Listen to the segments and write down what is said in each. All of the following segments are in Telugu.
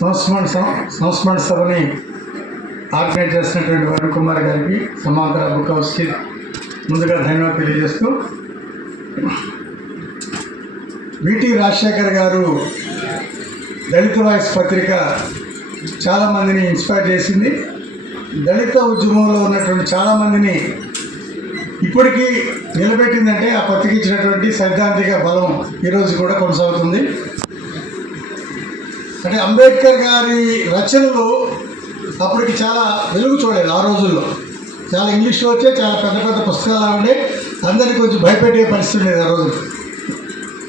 సంస్మరణ సంస్మరణ సభని ఆర్గనైజ్ చేసినటువంటి వరుణ్ కుమార్ గారికి సమాంతర బుక్ హౌస్కి ముందుగా ధన్యవాదాలు తెలియజేస్తూ విటి రాజశేఖర్ గారు దళిత వాయిస్ పత్రిక చాలామందిని ఇన్స్పైర్ చేసింది. దళిత ఉద్యమంలో ఉన్నటువంటి చాలామందిని ఇప్పటికీ నిలబెట్టిందంటే ఆ పత్రిక ఇచ్చినటువంటి సైద్ధాంతిక బలం ఈరోజు కూడా కొనసాగుతుంది. అంటే అంబేద్కర్ గారి రచనలు అప్పటికి చాలా వెలుగు చూడలేదు ఆ రోజుల్లో. చాలా ఇంగ్లీష్లో వచ్చే చాలా పెద్ద పెద్ద పుస్తకాలు ఉండే. అందరినీ కొంచెం భయపెట్టే పరిస్థితి ఉండేది ఆ రోజు.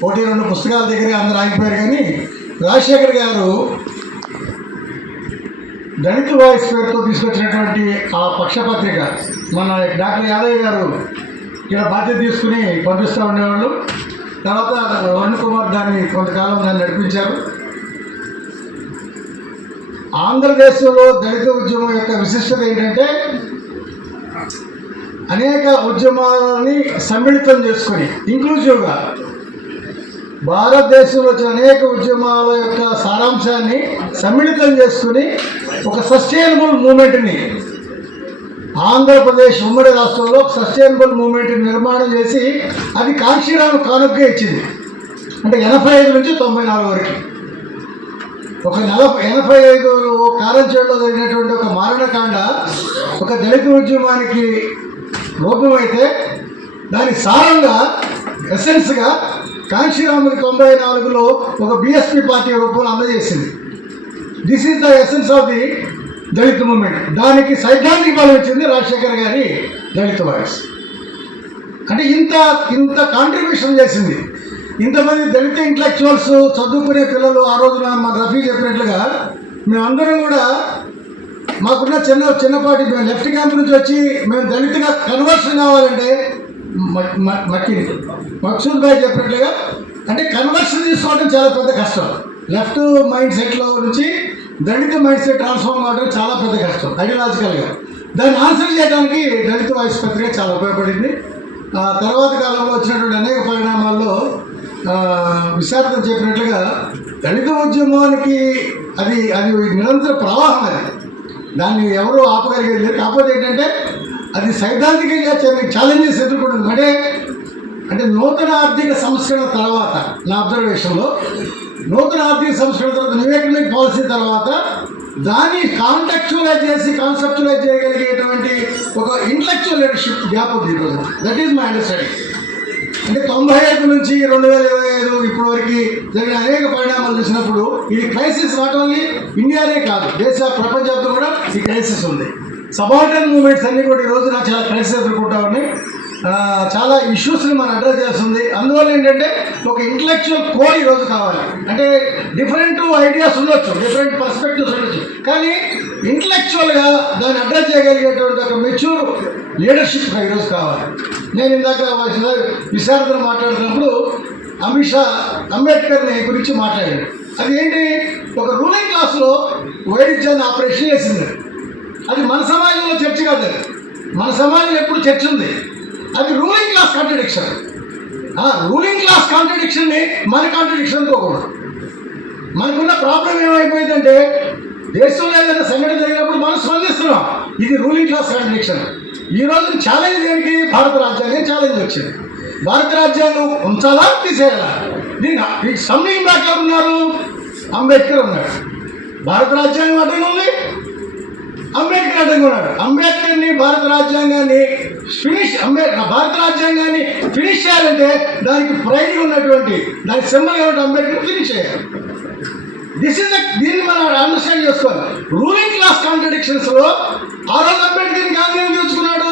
ఒకటి రెండు పుస్తకాల దగ్గర అందరూ ఆగిపోయారు కానీ రాజశేఖర్ గారు దళిత వాయిస్ పేరుతో తీసుకొచ్చినటువంటి ఆ పక్షపత్రిక మన డాక్టర్ యాదయ్య గారు ఇక్కడ బాధ్యత తీసుకుని పంపిస్తూ ఉండేవాళ్ళు. తర్వాత వరుణ్ కుమార్ దాన్ని కొంతకాలం దాన్ని నడిపించారు. ఆంధ్రదేశంలో దళిత ఉద్యమం యొక్క విశిష్టత ఏంటంటే అనేక ఉద్యమాలని సమ్మిళితం చేసుకుని ఇంక్లూజివ్గా భారతదేశంలో వచ్చిన అనేక ఉద్యమాల యొక్క సారాంశాన్ని సమ్మిళితం చేసుకుని ఒక సస్టైనబుల్ మూమెంట్ని ఆంధ్రప్రదేశ్ ఉమ్మడి రాష్ట్రంలో సస్టైనబుల్ మూమెంట్ నిర్మాణం చేసి అది కాంక్షీరాను కానుకగా ఇచ్చింది. అంటే ఎనభై ఐదు నుంచి తొంభై నాలుగు వరకు. ఒక నలభై ఎనభై ఐదు కారంచేడులో జరిగినటువంటి ఒక మారణకాండ ఒక దళిత ఉద్యమానికి లోపమైతే దాని సారంగా ఎసెన్స్గా కాంశీరాముకి తొంభై నాలుగులో ఒక బిఎస్పి పార్టీ రూపంలో అందజేసింది. This is the essence of the Dalit movement దానికి సైద్ధాంతిక బలం ఇచ్చింది రాజశేఖర్ గారి దళిత వాయిస్ అంటే ఇంత ఇంత కాంట్రిబ్యూషన్ చేసింది. ఇంతమంది దళిత ఇంటలెక్చువల్స్ చదువుకునే పిల్లలు ఆ రోజున మా రఫీ చెప్పినట్లుగా మేమందరం కూడా మాకున్న చిన్న చిన్నపాటి మేము లెఫ్ట్ క్యాంప్ నుంచి వచ్చి మేము దళితుగా కన్వర్షన్ కావాలంటే మట్టి మక్కి మక్సూద్ భాయ్ చెప్పినట్లుగా అంటే కన్వర్షన్ తీసుకోవడం చాలా పెద్ద కష్టం. లెఫ్ట్ మైండ్ సెట్లో నుంచి దళిత మైండ్ సెట్ ట్రాన్స్ఫార్మ్ అవ్వడం చాలా పెద్ద కష్టం ఐడియాలజికల్గా దాన్ని ఆన్సర్ చేయడానికి దళిత వాయిస్ పత్రిక చాలా ఉపయోగపడింది. ఆ తర్వాత కాలంలో వచ్చినటువంటి అనేక పరిణామాల్లో విశారదం చెప్పినట్లుగా దళిత ఉద్యమానికి అది అది నిరంతర ప్రవాహం అది. దాన్ని ఎవరూ ఆపగలిగేది లేదు కాకపోతే ఏంటంటే అది సైద్ధాంతికంగా ఛాలెంజెస్ ఎదుర్కొంటుంది. అంటే అంటే నూతన ఆర్థిక సంస్కరణ తర్వాత నా అబ్జర్వేషన్లో నూతన ఆర్థిక సంస్కరణ తర్వాత న్యూ ఎకనామిక్ పాలసీ తర్వాత దాన్ని కాంటాక్చువలైజ్ చేసి కాన్సెప్చువలైజ్ చేయగలిగేటువంటి ఒక ఇంటలెక్చువల్ లీడర్షిప్ గ్యాప్ ఉంది ఈరోజు. దట్ ఈజ్ మై అండర్స్టాండింగ్ అంటే తొంభై ఐదు నుంచి రెండు వేల ఇరవై ఐదు ఇప్పటి వరకు జరిగిన అనేక పరిణామాలు చూసినప్పుడు ఇది క్రైసిస్ నాట్ ఓన్లీ ఇండియానే కాదు దేశ ప్రపంచంతో కూడా ఈ క్రైసిస్ ఉంది. సబార్డన్ మూమెంట్స్ అన్నీ కూడా ఈ రోజున చాలా క్రైసిస్ ఎదుర్కొంటా ఉన్నాయి. చాలా ఇష్యూస్ని మనం అడ్రస్ చేస్తుంది. అందువల్ల ఏంటంటే ఒక ఇంటలెక్చువల్ కోర్ ఈరోజు కావాలి. అంటే డిఫరెంట్ ఐడియాస్ ఉండొచ్చు డిఫరెంట్ పర్స్పెక్టివ్స్ ఉండొచ్చు. కానీ ఇంటలెక్చువల్గా దాన్ని అడ్రస్ చేయగలిగేటువంటి ఒక మెచ్యూర్ లీడర్షిప్ ఈరోజు కావాలి. నేను ఇందాక విశారదను మాట్లాడుతున్నప్పుడు అమిత్ షా అంబేద్కర్ని గురించి మాట్లాడాడు. అది ఏంటి? ఒక రూలింగ్ క్లాస్లో వైవిధ్యాన్ని ఆపరేషన్ చేసింది. అది మన సమాజంలో చర్చ కాదు మన సమాజంలో ఎప్పుడు చర్చ ఉంది? అది ruling class contradiction ruling class కాంట్రడిక్షన్ని మన కాంట్రడిక్షన్ అనుకోకుండా మనకున్న ప్రాబ్లం ఏమైపోయిందంటే దేశంలో ఏదైనా సంఘటన జరిగినప్పుడు మనం స్పందిస్తున్నాం ఇది రూలింగ్ క్లాస్ కాంట్రడిక్షన్ ఈ రోజు ఛాలెంజ్ దేనికి భారత రాజ్యాంగం ఛాలెంజ్ వచ్చింది. భారత రాజ్యాంగం ఉంచాలా? తీసేయాలా? దీన్ని ఈ సమ్మింగ్ బ్లాక్ ఉన్నారు అంబేద్కర్ ఉన్నాడు. భారత రాజ్యాంగం అడ్డంగా ఉంది. అంబేద్కర్ అడ్డంగా ఉన్నాడు. అంబేద్కర్ని భారత రాజ్యాంగాన్ని ఫినిష్ అంబేద్కర్ భారత రాజ్యాంగాన్ని ఫినిష్ చేయాలంటే దానికి ప్రైడ్ ఉన్నటువంటి దానికి సింబల్ ఏమిటి అంబేద్కర్ ఫినిష్ చేయాలి. దిస్ ఇస్ దీన్ని మనం అండర్స్టాండ్ చేసుకోవాలి. రూలింగ్ క్లాస్ కాంట్రడిక్షన్స్లో ఆ రోజు అంబేద్కర్ని గాంధీ ఏం తీసుకున్నాడు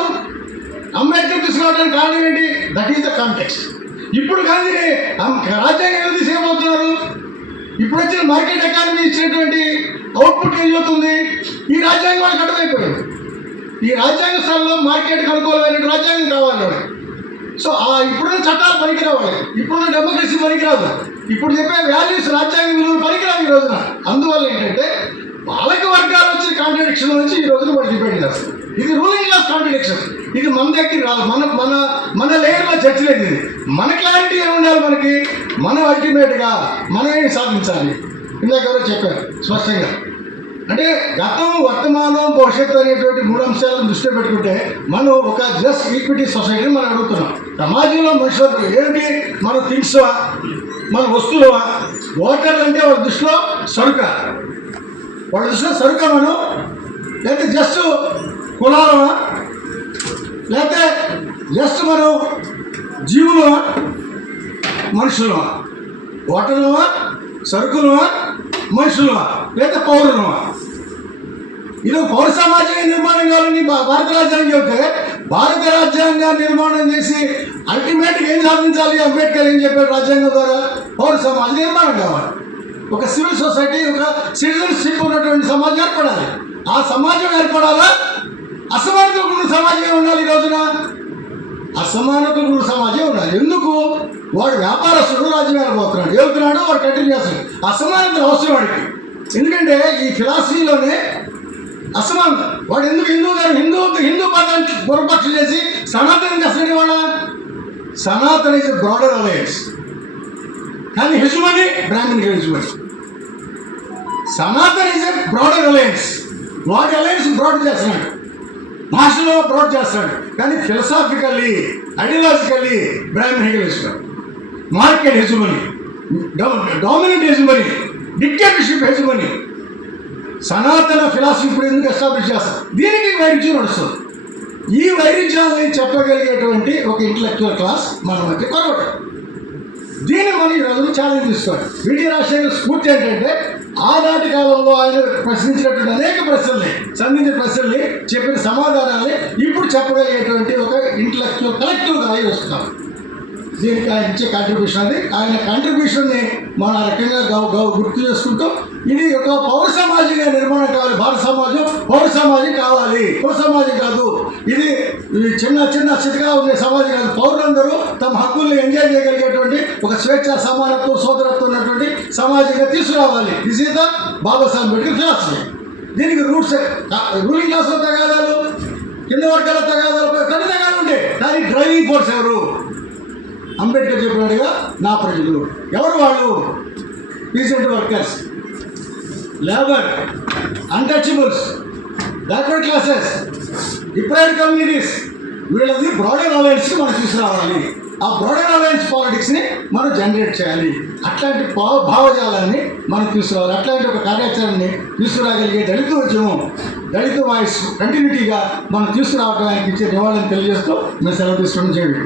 అంబేద్కర్ తీసుకురావడానికి కారణం ఏంటి? దట్ ఈస్ ద కాంటెక్స్ ఇప్పుడు గాంధీని రాజ్యాంగం ఏమి తీసేయబోతున్నారు ఇప్పుడు వచ్చిన మార్కెట్ ఎకానమీ ఇచ్చినటువంటి అవుట్పుట్ ఏం చెబుతుంది? ఈ రాజ్యాంగం వాళ్ళకి అర్థమైపోయింది. ఈ రాజ్యాంగ స్థలంలో మార్కెట్కి అనుకూలమైన రాజ్యాంగం కావాలి సో ఆ ఇప్పుడున్న చట్టాలు పనికి రావాలి ఇప్పుడున్న డెమోక్రసీ పనికిరాదు. ఇప్పుడు చెప్పే వాల్యూస్ రాజ్యాంగ విలువలు పనికిరావు ఈ రోజున. అందువల్ల ఏంటంటే పాలక వర్గాలు వచ్చిన కాంట్రడిక్షన్ నుంచి ఈ రోజున వాళ్ళు డిపెండ్ చేస్తారు ఇది రూలింగ్ క్లాస్ కాంట్రడిక్షన్ ఇది మన దగ్గర రాదు. మన మన మన లేయర్లో చర్చ లేదు ఇది. మన క్లారిటీ ఏమి ఉండాలి మనకి? మనం అల్టిమేట్గా మనం ఏం సాధించాలి? ఇందాక ఎవరో చెప్పారు స్పష్టంగా. అంటే గతం వర్తమానం భవిష్యత్తు అనేటువంటి మూడు అంశాలను దృష్టిలో పెట్టుకుంటే మనం ఒక జస్ట్ ఈక్విటీ సొసైటీని మనం అడుగుతున్నాం. సమాజంలో మనుషులకు ఏంటి మన థింగ్స్ మన వస్తువులవా ఓటర్లు అంటే వాళ్ళ దృష్టిలో సరుక. వాళ్ళ దృష్టిలో సరుక మనం? లేకపోతే జస్ట్ కులాలవా లేకపోతే జస్ట్ మనం జీవులవా మనుషులవా ఓటర్లవా సరుకులవా మనుషులవా లేదా పౌరులవా ఇది పౌర సమాజం నిర్మాణం కావాలని భారత రాజ్యాంగం చెబితే భారత రాజ్యాంగ నిర్మాణం చేసి అల్టిమేట్గా ఏం సాధించాలి అంబేద్కర్ ఏం చెప్పాడు రాజ్యాంగం ద్వారా? పౌర సమాజ నిర్మాణం కావాలి. ఒక సివిల్ సొసైటీ ఒక సిటిజన్షిప్ ఉన్నటువంటి సమాజం ఏర్పడాలి. ఆ సమాజం ఏర్పడాలా? అసమానత సమాజమే సమాజం ఉండాలి ఈ రోజున. అసమానత ఉన్న సమాజం ఉండాలి. ఎందుకు? వాడు వ్యాపారస్తుడు రాజ్యం పోతున్నాడు. వెళ్తున్నాడు వాడు కంటిన్యూ చేస్తాడు అసమానత అవసరం వాడికి. ఎందుకంటే ఈ ఫిలాసఫీలోనే అసమానత వాడు ఎందుకు హిందూ గారు? హిందూ హిందూ పదానికి పొరపక్ష చేసి సనాతనం చేస్తాడు వాళ్ళ సనాతన ఇస్ బ్రాడర్ అలయన్స్ కానీ hegemony Brahman hegemony Sanatan is broader alliance వాడి అలయన్స్ బ్రాడ్ చేస్తున్నాడు. భాషలో బ్రాడ్ చేస్తాడు కానీ philosophically ideologically Brahman హెగలిస్తాడు market hegemony dominant hegemony dictatorship hegemony Sanatana philosophy ఇప్పుడు ఎందుకు ఎస్టాబ్లిష్ చేస్తారు దీనికి వైరుధ్యం నడుస్తుంది. ఈ వైరుధ్యాలని చెప్పగలిగేటువంటి ఒక ఇంటలెక్చువల్ క్లాస్ మన మధ్య కొరవడం. దీన్ని మనం ఈ ఛాలెంజ్ తీసుకోండి విజయ రాజశేఖర్ స్ఫూర్తి ఏంటంటే ఆనాటి కాలంలో ఆయన ప్రశ్నించినటువంటి అనేక ప్రశ్నల్ని సంధించిన ప్రశ్నల్ని చెప్పిన సమాధానాన్ని ఇప్పుడు చెప్పగలిగేటువంటి ఒక ఇంటలెక్చువల్ కలెక్టివ్గా అయి వస్తున్నాం దీనికి ఆయన ఇచ్చే కాంట్రిబ్యూషన్ అది. ఆయన కాంట్రిబ్యూషన్ని మనం ఆ రకంగా గౌ- గౌ- గుర్తు చేసుకుంటూ ఇది ఒక పౌర సమాజంగా నిర్మాణం కావాలి. భారత సమాజం పౌర సమాజం కావాలి. పౌర సమాజం కాదు. ఇది చిన్న చిన్న స్థితిగా ఉండే సమాజం కాదు. పౌరులందరూ తమ హక్కుల్ని ఎంజాయ్ చేయగలిగేటువంటి ఒక స్వేచ్ఛ సమానత్వం సోదరత్వం ఉన్నటువంటి సమాజంగా తీసుకురావాలి. This is the Babasaheb Ambedkar philosophy దీనికి రూట్స్ రూలింగ్ క్లాస్లో తగాదాలు కింద వర్గాల తగాదాలు పెద్ద తగాదాలు ఉంటాయి దానికి డ్రైవింగ్ ఫోర్స్ ఎవరు? అంబేద్కర్ చెప్పినట్టుగా నా ప్రజలు. ఎవరు వాళ్ళు? Peasant workers labour untouchables backward classes deprived communities broader broader అలయన్స్కి మనం తీసుకురావాలి. ఆ బ్రాడర్ అలయన్స్ పాలిటిక్స్ని మనం జనరేట్ చేయాలి. అట్లాంటి భావ భావజాలాన్ని మనం తీసుకురావాలి. అట్లాంటి ఒక కార్యాచరణని తీసుకురాగలిగే దళిత ఉద్యమం దళిత వాయిస్ కంటిన్యూటీగా మనం తీసుకురావడానికి ఇచ్చే నివాళిని తెలియజేస్తూ మేము సెలవు తీసుకోవడం చేయండి